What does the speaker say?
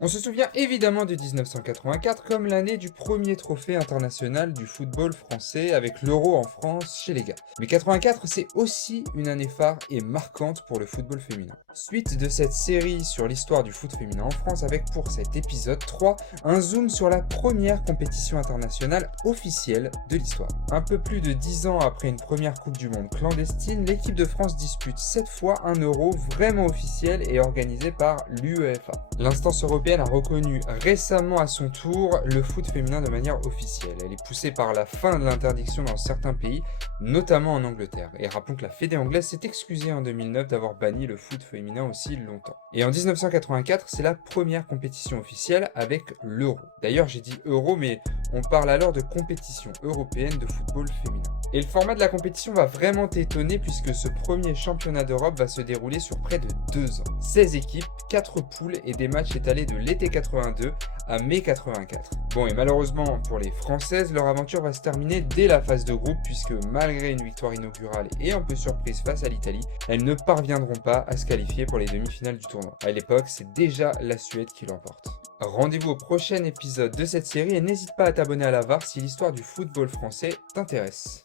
On se souvient évidemment de 1984 comme l'année du premier trophée international du football français avec l'Euro en France chez les gars. Mais 84, c'est aussi une année phare et marquante pour le football féminin. Suite de cette série sur l'histoire du foot féminin en France avec pour cet épisode 3 un zoom sur la première compétition internationale officielle de l'histoire. Un peu plus de 10 ans après une première Coupe du Monde clandestine, l'équipe de France dispute cette fois un Euro vraiment officiel et organisé par l'UEFA. L'instance européenne a reconnu récemment à son tour le foot féminin de manière officielle. Elle est poussée par la fin de l'interdiction dans certains pays, notamment en Angleterre. Et rappelons que la Fédé anglaise s'est excusée en 2009 d'avoir banni le foot féminin aussi longtemps. Et en 1984, c'est la première compétition officielle avec l'Euro. D'ailleurs, j'ai dit Euro, mais on parle alors de compétition européenne de football féminin. Et le format de la compétition va vraiment t'étonner puisque ce premier championnat d'Europe va se dérouler sur près de 2 ans. 16 équipes, 4 poules et des matchs étalés de l'été 82 à mai 84. Bon, et malheureusement pour les Françaises, leur aventure va se terminer dès la phase de groupe puisque malgré une victoire inaugurale et un peu surprise face à l'Italie, elles ne parviendront pas à se qualifier pour les demi-finales du tournoi. À l'époque, c'est déjà la Suède qui l'emporte. Rendez-vous au prochain épisode de cette série et n'hésite pas à t'abonner à la VAR si l'histoire du football français t'intéresse.